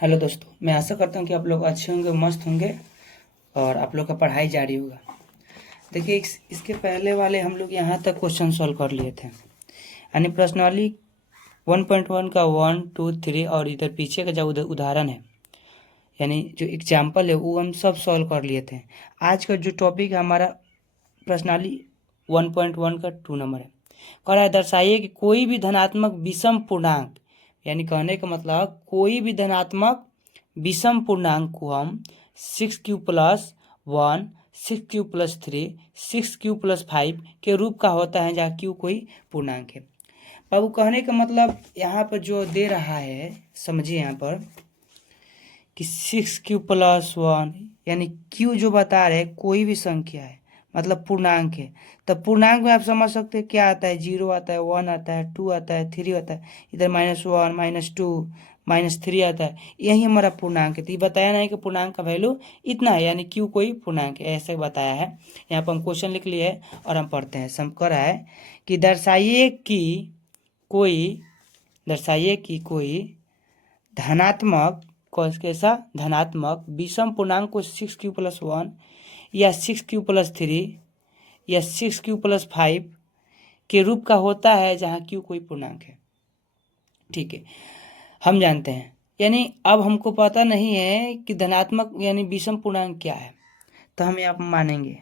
Hello दोस्तों, मैं आशा करता हूँ कि आप लोग अच्छे होंगे, मस्त होंगे और आप लोग का पढ़ाई जारी होगा। देखिए, इसके पहले वाले हम लोग यहाँ तक क्वेश्चन सॉल्व कर लिए थे, यानी प्रश्नावली 1.1 का 1, 2, 3 और इधर पीछे का जो उदाहरण है, यानी जो एग्जाम्पल है, वो हम सब सॉल्व कर लिए थे। आज का जो टॉपिक है हमारा प्रश्नावली 1.1 का 2 नंबर है। कह रहा है दर्शाइए कि कोई भी धनात्मक विषम पूर्णांक, यानी कहने का मतलब कोई भी धनात्मक विषम पूर्णांक को हम 6q+1, 6q+3, 6q+5 के रूप का होता है, जहाँ q कोई पूर्णांक है। बाबू कहने का मतलब यहाँ पर जो दे रहा है, समझिए यहाँ पर कि 6q+1, यानी q जो बता रहे कोई भी संख्या है, मतलब पूर्णांक है। तब पूर्णांक में आप समझ सकते हैं क्या आता है, 0 आता है, 1 आता है, 2 आता है, 3 आता है, इधर -1, -2, -3 आता है। यही हमारा पूर्णांक है। तो ये बताया नहीं कि पूर्णांक का वैल्यू इतना है, यानी q कोई पूर्णांक है, ऐसे बताया है। यहाँ पर हम क्वेश्चन लिख लिए है और हम पढ़ते हैं। सम कर रहा है कि दर्शाइए कि कोई धनात्मक कैसा धनात्मक विषम पूर्णांक को 6q+1 या 6q+3 या 6q+5 के रूप का होता है, जहाँ q कोई पूर्णांक है। ठीक है, हम जानते हैं, यानी अब हमको पता नहीं है कि धनात्मक यानी विषम पूर्णांक क्या है, तो हम यहाँ मानेंगे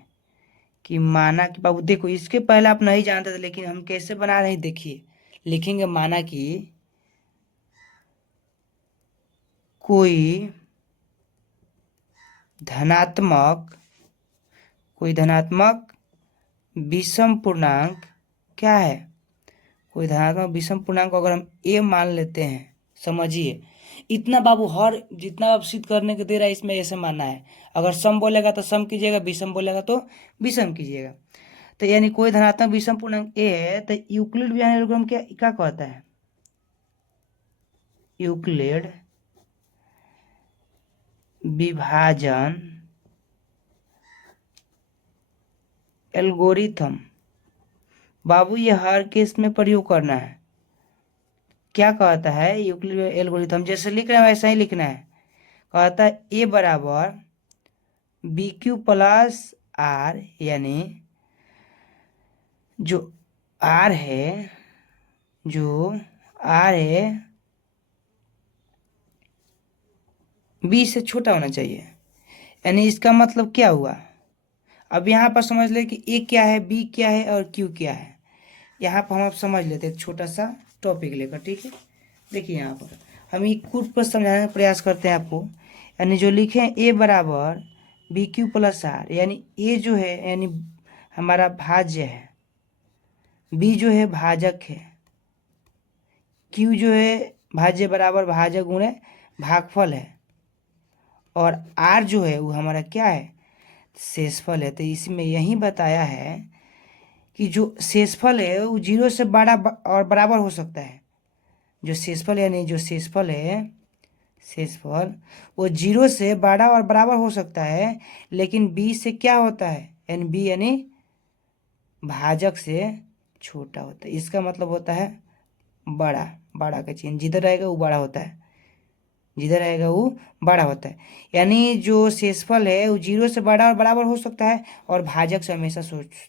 कि माना कि बाबू देखो, इसके पहले आप नहीं जानते थे, लेकिन हम कैसे बना रहे हैं देखिए। लिखेंगे माना कि कोई धनात्मक विषम पूर्णांक क्या है। कोई धनात्मक विषम पूर्णांक अगर हम ए मान लेते हैं, समझिए इतना बाबू, हर जितना आप सिद्ध करने के दे रहा है इसमें ऐसे मानना है। अगर सम बोलेगा तो सम कीजिएगा, विषम बोलेगा तो विषम कीजिएगा। तो यानी कोई धनात्मक विषम पूर्णांक ए है, तो यूक्लिड विहार एल्गोरिथम क्या क्या कहता है, यूक्लिड विभाजन एल्गोरिथम, बाबू ये हर केस में प्रयोग करना है। क्या कहता है यूक्लिड एल्गोरिथम, जैसे लिख रहे हैं वैसा ही लिखना है। कहता है ए बराबर BQ+R, यानी जो R है B से छोटा होना चाहिए। यानी इसका मतलब क्या हुआ, अब यहाँ पर समझ ले कि ए क्या है, बी क्या है और क्यू क्या है। यहाँ पर हम आप समझ लेते हैं, एक छोटा सा टॉपिक लेकर। ठीक है, देखिए यहाँ पर हम ये खुद पर समझाने का प्रयास करते हैं आपको। यानी जो लिखे हैं ए बराबर BQ+R, यानी ए जो है यानी हमारा भाज्य है, बी जो है भाजक है, क्यू जो है भाज्य बराबर भाजक गुणे भागफल है, और आर जो है वो हमारा क्या है, शेषफल है। तो इसमें यही बताया है कि जो शेषफल है वो 0 से बड़ा और बराबर हो सकता है। जो शेषफल यानी जो शेषफल वो 0 से बड़ा और बराबर हो सकता है, लेकिन बी से क्या होता है, यानी बी यानी भाजक से छोटा होता है। इसका मतलब होता है बड़ा, बड़ा का चिन्ह जिधर रहेगा वो बड़ा होता है, जिधर रहेगा वो बड़ा होता है। यानी जो शेषफल है वो 0 से बड़ा और बराबर हो सकता है, और भाजक से हमेशा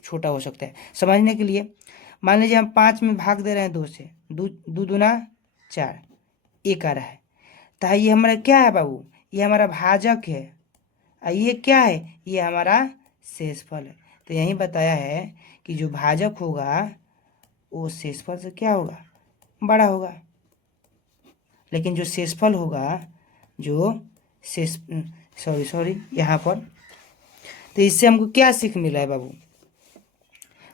छोटा हो सकता है। समझने के लिए मान लीजिए हम 5 में भाग दे रहे हैं 2 से, 2 दूना 4, एक आ रहा है। तो ये हमारा क्या है बाबू, ये हमारा भाजक है, और ये क्या है, ये हमारा शेषफल है। तो यही बताया है कि जो भाजक होगा वो शेषफल से क्या होगा, बड़ा होगा। लेकिन जो शेषफल होगा, जो शेष सॉरी यहाँ पर, तो इससे हमको क्या सीख मिला है बाबू,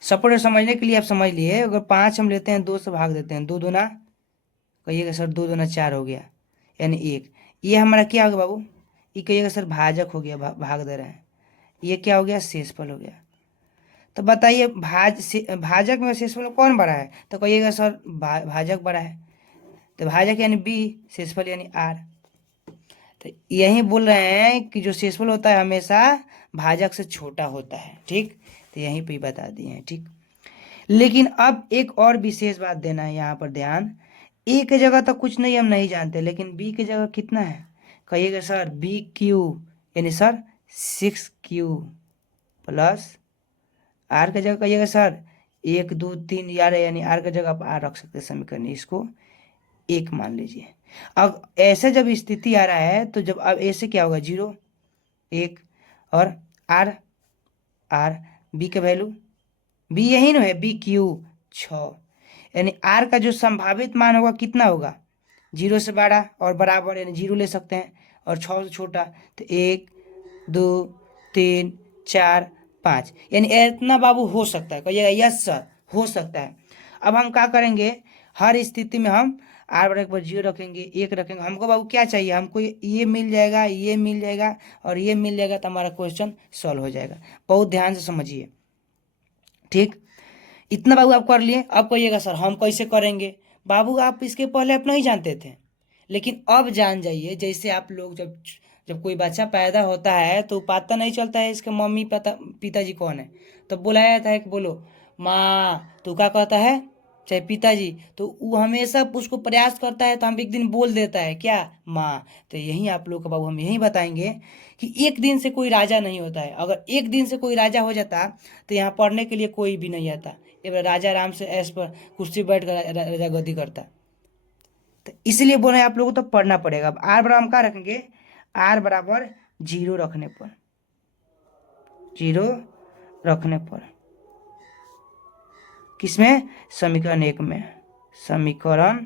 सपोर्ट समझने के लिए आप समझ लिए। अगर 5 हम लेते हैं, 2 से भाग देते हैं, 2 दूना, कहिएगा सर 2 दूना 4 हो गया, यानी 1। ये हमारा क्या हो गया बाबू, ये कहिएगा सर भाजक हो गया, भाग दे रहे हैं। ये क्या हो गया, शेषफल हो गया। तो बताइए भाजक में शेषफल कौन बड़ा है, तो कहिएगा सर भाजक बड़ा है। तो भाजक यानी बी, शेषफल यानी आर। तो यही बोल रहे हैं कि जो शेषफल होता है हमेशा भाजक से छोटा होता है। ठीक, तो यहीं पे बता दिए हैं। ठीक, लेकिन अब एक और विशेष बात देना है यहाँ पर ध्यान। ए की जगह तो कुछ नहीं, हम नहीं जानते, लेकिन बी की जगह कितना है, कहिएगा सर बी क्यू यानी सर 6Q प्लस आर का जगह कहिएगा सर 1 2 3 यार, यानी आर का जगह आप आर रख सकते हैं समीकरण, इसको 1 मान लीजिए। अब ऐसे जब स्थिति आ रहा है तो जब अब ऐसे क्या होगा 0 1 और आर आर बी का वैल्यू बी यही ना है BQ 6, यानी आर का जो संभावित मान होगा कितना होगा 0 से बड़ा और बराबर, यानी 0 ले सकते हैं और 6 से छोटा, तो 1 2 3 4 5, यानी इतना बाबू हो सकता है। कहिएगा यस सर हो सकता है। अब हम क्या करेंगे, हर स्थिति में हम आर बराबर पर 0 रखेंगे 1 रखेंगे। हमको बाबू क्या चाहिए, हमको ये मिल जाएगा, ये मिल जाएगा और ये मिल जाएगा, तो हमारा क्वेश्चन सॉल्व हो जाएगा। बहुत ध्यान से समझिए, ठीक। इतना बाबू आप कर लिए। अब कहिएगा सर हम कैसे करेंगे। बाबू आप इसके पहले आप नहीं जानते थे, लेकिन अब जान जाइए। जैसे आप लोग जब जब कोई बच्चा पैदा होता है तो पता नहीं चलता है इसके मम्मी पिताजी कौन है, तो बुलाया जाता है कि बोलो माँ, तो क्या कहता है चाहे पिताजी, तो वो हमेशा उसको प्रयास करता है, तो हम एक दिन बोल देता है क्या माँ। तो यही आप लोग का बाबू हम यही बताएंगे कि एक दिन से कोई राजा नहीं होता है। अगर एक दिन से कोई राजा हो जाता तो यहाँ पढ़ने के लिए कोई भी नहीं आता। एक बार राजा आराम से ऐश पर कुर्सी बैठ कर राजा गद्दी करता। तो इसलिए बोले आप लोगों को तो पढ़ना पड़ेगा। अब आर बराबर हम क्या रखेंगे, आर बराबर 0 रखने पर, 0 रखने पर किसमें, समीकरण 1 में, समीकरण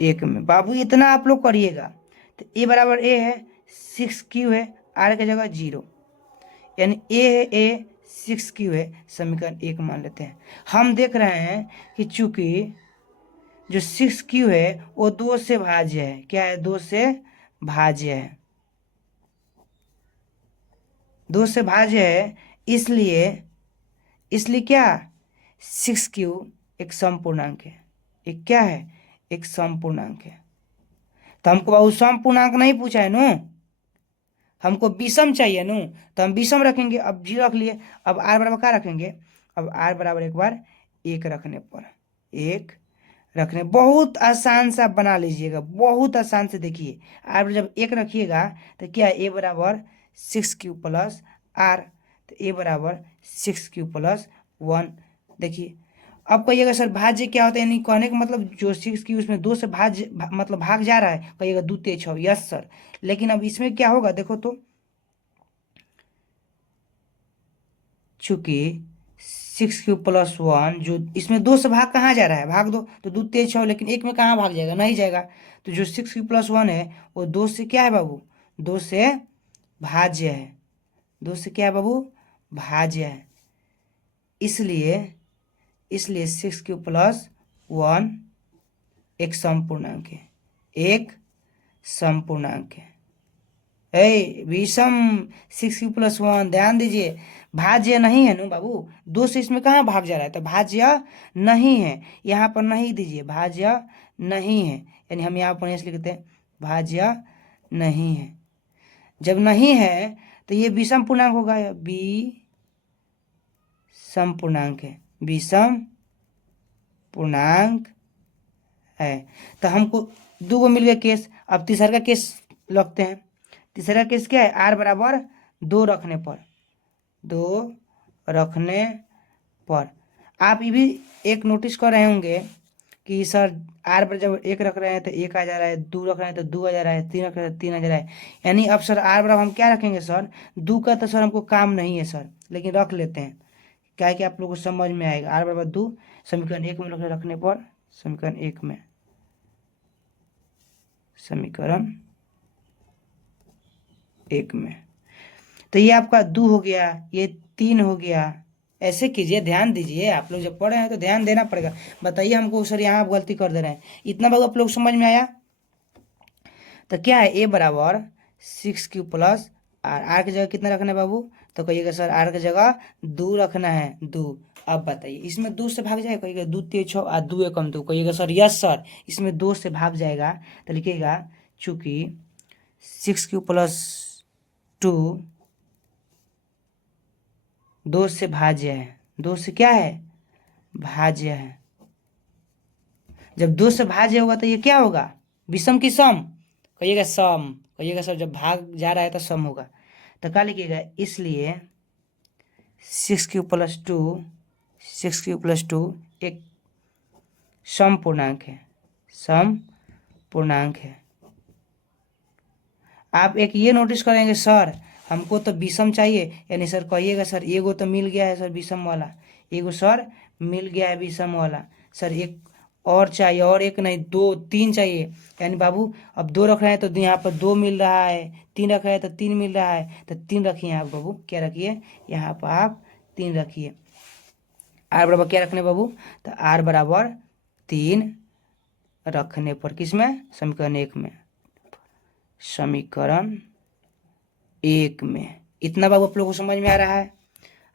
1 में बाबू इतना आप लोग करिएगा। तो ए बराबर ए है 6Q है, आर की जगह 0, यानी ए है ए 6Q है, समीकरण 1 मान लेते हैं। हम देख रहे हैं कि चूंकि जो 6Q है वो 2 से भाज्य है। क्या है, 2 से भाज्य है, 2 से भाज्य है, इसलिए इसलिए क्या 6Q एक समपूर्णांक है। एक क्या है, एक समपूर्णांक है। तो हमको बाबू समपूर्णांक नहीं पूछा है नु, हमको विषम चाहिए नु, तो हम विषम रखेंगे। अब 0 रख लिए। अब आर बराबर क्या रखेंगे, अब आर बराबर एक बार 1 रखने पर, 1 रखने, बहुत आसान सा बना लीजिएगा, बहुत आसान से। देखिए आर जब 1 रखिएगा तो क्या ए बराबर 6Q प्लस आर, तो ए बराबर 6Q प्लस 1। देखिए अब कहिएगा सर भाज्य क्या होता है, यानी कहने का मतलब जो 6Q उसमें 2 से मतलब भाग जा रहा है, कहिएगा 2 तेज 6। यस सर, लेकिन अब इसमें क्या होगा देखो तो, चूंकि 6Q प्लस 1 जो इसमें 2 से भाग कहाँ जा रहा है, भाग दो, तो 2 तेज 6, लेकिन एक में कहाँ भाग जाएगा, नहीं जाएगा। तो जो 6Q प्लस 1 है वो 2 से क्या है बाबू, 2 से भाज्य है, 2 से क्या है बाबू, भाज्य है। इसलिए इसलिए 6Q प्लस 1 एक संपूर्णांक है, एक संपूर्णांक है। विषम 6Q प्लस 1, ध्यान दीजिए, भाज्य नहीं है नु बाबू, 2 से इसमें कहाँ भाग जा रहा है, तो भाज्य नहीं है। यहाँ पर नहीं दीजिए, भाज्य नहीं है, यानी हम यहाँ पर ऐसे लिखते हैं भाज्य नहीं है। जब नहीं है तो ये विषम पूर्णांक होगा, विषम है, विषम पूर्णांक है। तो हमको 2 गो मिल गया केस। अब तीसरा का केस लगते हैं। तीसरा केस क्या है, आर बराबर 2 रखने पर, 2 रखने पर आप ये भी एक नोटिस कर रहे होंगे कि सर आर पर जब 1 रख रहे हैं तो 1 आ जा रहा है, 2 रख रहे हैं तो 2 आ जा रहा है, 3 रख रहे हैं तो 3 आ जा रहा है। यानी अब सर आर बराबर हम क्या रखेंगे सर, 2 का तो सर हमको काम नहीं है सर, लेकिन रख लेते हैं, क्या है कि आप लोगों को समझ में आएगा। आर बराबर 2 समीकरण 1 में रखने पर, समीकरण 1 में, समीकरण 1 में, तो ये आपका 2 हो गया, ये 3 हो गया। ऐसे कीजिए, ध्यान दीजिए, आप लोग जब पढ़े हैं तो ध्यान देना पड़ेगा। बताइए हमको सर यहाँ आप गलती कर दे रहे हैं। इतना बाबू आप लोग समझ में आया। तो क्या है, ए बराबर 6Q प्लस आर की जगह कितना रखना है बाबू, तो कहिएगा सर आर की जगह 2 रखना है, 2। अब बताइए इसमें 2 से भाग जाएगा, कहिएगा 2 तेज 6 और 2 एकम 2, कहिएगा सर यस सर इसमें 2 से भाग जाएगा। तो लिखिएगा चूंकि 6Q प्लस 2 2 से भाज्य है, 2 से क्या है, भाज्य है। जब 2 से भाज्य होगा तो ये क्या होगा, विषम की सम, कहिएगा सम, कहिएगा सर, जब भाग जा रहा है तो सम होगा। तो क्या लिखिएगा, इसलिए 6 क्यूब + 2, 6 क्यूब + 2 एक सम पूर्णांक है, सम पूर्णांक है। आप एक ये नोटिस करेंगे सर, हमको तो विषम चाहिए, यानी सर कहिएगा सर एगो तो मिल गया है सर विषम वाला, एगो सर मिल गया है विषम वाला, सर एक और चाहिए, और एक नहीं 2 3 चाहिए। यानी बाबू अब 2 रख रहे हैं तो यहाँ पर 2 मिल रहा है, 3 रख रहे हैं तो 3 मिल रहा है, तो 3 रखिए आप बाबू, क्या रखिए यहाँ पर आप 3 रखिए। आर बराबर क्या रखने बाबू, तो आर बराबर 3 रखने पर किसमें, समीकरण 1 में, समीकरण 1 में। इतना बाबू आप लोगों को समझ में आ रहा है,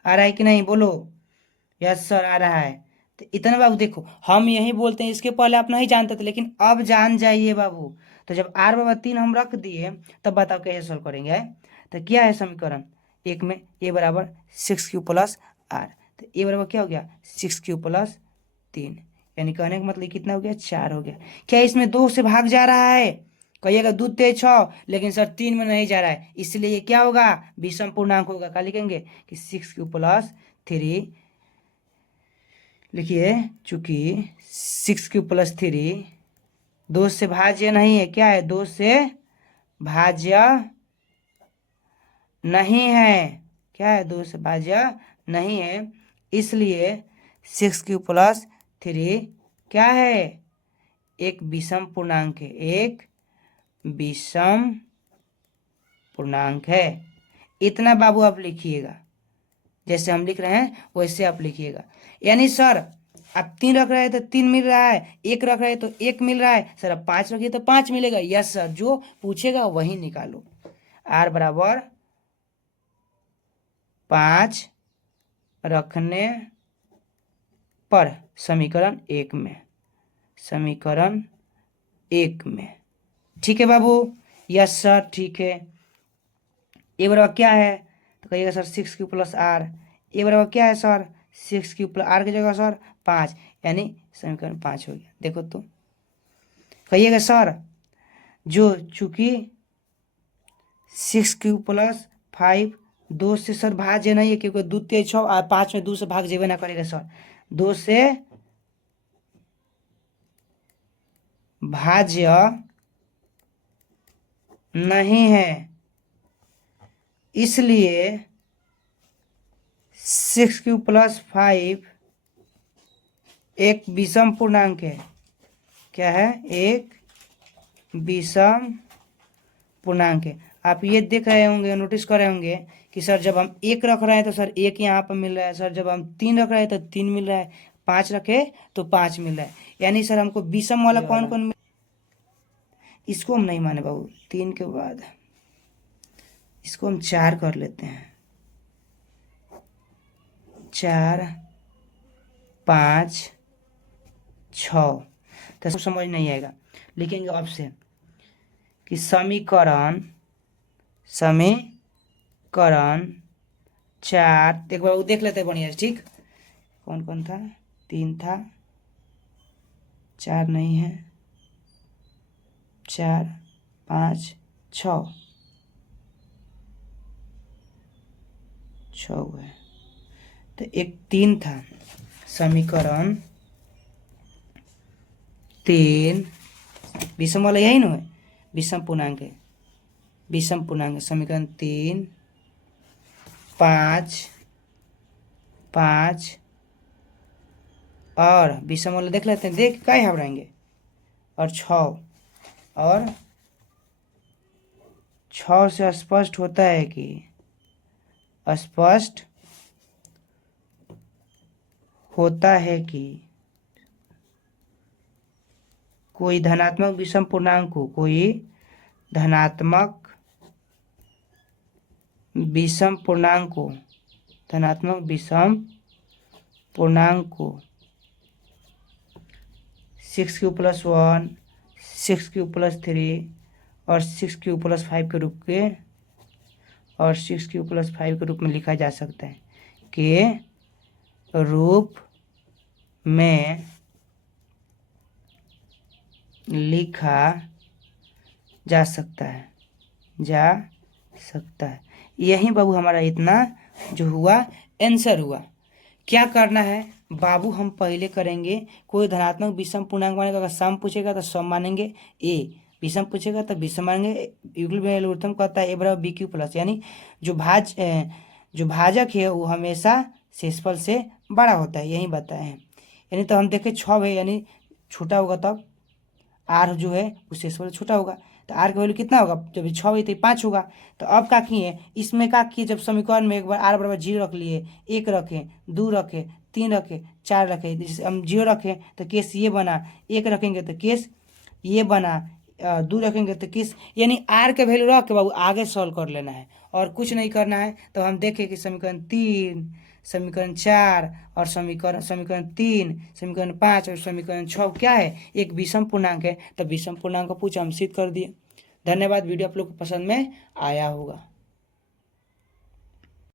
आ रहा है कि नहीं, बोलो यस सर आ रहा है। तो इतना बाबू देखो, हम यही बोलते हैं, इसके पहले आप नहीं जानते थे लेकिन अब जान जाइए बाबू। तो जब आर बराबर 3 हम रख दिए, तब बताओ कैसे सॉल्व करेंगे। तो क्या है समीकरण 1 में, ए बराबर 6 क्यूब + आर, तो ए बराबर क्या हो गया 6 क्यूब + 3, यानी कहने का मतलब कितना हो गया 4 हो गया। क्या इसमें 2 से भाग जा रहा है, कहिएगा दूध तेज 6, लेकिन सर 3 में नहीं जा रहा है, इसलिए ये क्या होगा विषम पूर्णांक होगा। क्या लिखेंगे कि 6 क्यूब + 3, लिखिए चूंकि 6 क्यूब + 3 2 से भाज्य नहीं है, क्या है 2 से भाज्य नहीं है, क्या है 2 से भाज्य नहीं है, इसलिए 6 क्यूब + 3 क्या है, एक विषम पूर्णांक है, एक विषम पूर्णांक है। इतना बाबू आप लिखिएगा, जैसे हम लिख रहे हैं वैसे आप लिखिएगा। यानी सर आप 3 रख रहे हैं तो 3 मिल रहा है, 1 रख रहे हैं तो 1 मिल रहा है, सर आप 5 रखिए तो 5 मिलेगा। यस सर, जो पूछेगा वही निकालो। आर बराबर 5 रखने पर समीकरण 1 में, समीकरण 1 में, ठीक है बाबू, यस सर ठीक है। ए बराबर क्या है, तो कहिएगा सर 6 क्यूब + आर, ए बराबर क्या है सर 6 क्यूब + आर की जगह सर 5, यानी समीकरण 5 हो गया। देखो तो कहिएगा सर, जो चूंकि 6 क्यूब + 5 2 से सर भाज्य नहीं है, क्योंकि 2 तेज 6 और 5 में 2 से भाग जेबे ना करेगा सर, 2 से भाज्य नहीं है, इसलिए 6 क्यूब + 5 एक विषम पूर्णांक है। क्या है, एक विषम पूर्णांक है। आप ये देख रहे होंगे, नोटिस कर रहे होंगे कि सर जब हम 1 रख रहे हैं तो सर 1 यहाँ पर मिल रहा है, सर जब हम 3 रख रहे हैं तो 3 मिल रहा है, 5 रखे तो 5 मिल रहा है, यानी सर हमको विषम वाला कौन कौन, इसको हम नहीं माने बाबू, 3 के बाद इसको हम 4 कर लेते हैं, 4 5 6, तो समझ नहीं आएगा, लिखेंगे ऑप्शन कि समीकरण 4, एक बार वो देख लेते हैं बढ़िया से, ठीक कौन कौन था, 3 था, 4 नहीं है, 4 5 6 हुआ है, तो एक 3 था, समीकरण 3 विषम वाला यही ना है, विषम पूर्णांक है, विषम पूर्णांक समीकरण 3 5 5 और विषम वाला देख लेते हैं, देख क्या घबराएंगे, और 6, और 6 से स्पष्ट होता है कि, स्पष्ट होता है कि कोई धनात्मक विषम पूर्णांक को, कोई धनात्मक विषम पूर्णांक को, धनात्मक विषम पूर्णांक को 6 क्यूब + 1 6 क्यूब + 3 और 6 क्यूब + 5 के रूप के, और 6 क्यूब + 5 के रूप में लिखा जा सकता है, के रूप में लिखा जा सकता है, जा सकता है। यही बाबू हमारा इतना जो हुआ आंसर हुआ। क्या करना है बाबू, हम पहले करेंगे कोई धनात्मक विषम पूर्णांक मानेगा, अगर सम पूछेगा तो सम मानेंगे ए, विषम पूछेगा तो विषम मानेंगे। यूक्लिड एल्गोरिथम कहता है ए बराबर बी क्यू प्लस, यानी जो भाजक है वो हमेशा शेषफल से बड़ा होता है, यही बताए हैं। यानी तो हम देखें 6 है, यानी छोटा होगा तब आर जो है वो शेषफल छोटा होगा, तो आर का वैल्यू कितना होगा, जब 6 हुई तो 5 होगा। तो अब क्या किए, इसमें क्या किए, जब समीकरण में एक बार आर बराबर 0 रख लिए, 1 रखे, 2 रखे, 3 रखे, 4 रखे, जैसे हम 0 रखें तो केस ये बना, 1 रखेंगे तो केस ये बना, 2 रखेंगे तो केस, यानी आर के वैल्यू रख के बाबू आगे सॉल्व कर लेना है और कुछ नहीं करना है। तो हम देखें कि समीकरण 3, समीकरण 4 और समीकरण 3, समीकरण 5 और समीकरण 6 क्या है, एक विषम पूर्णांक है। तो विषम पूर्णांक को पूछा, हम सिद्ध कर दिए। धन्यवाद। वीडियो आप लोग को पसंद में आया होगा।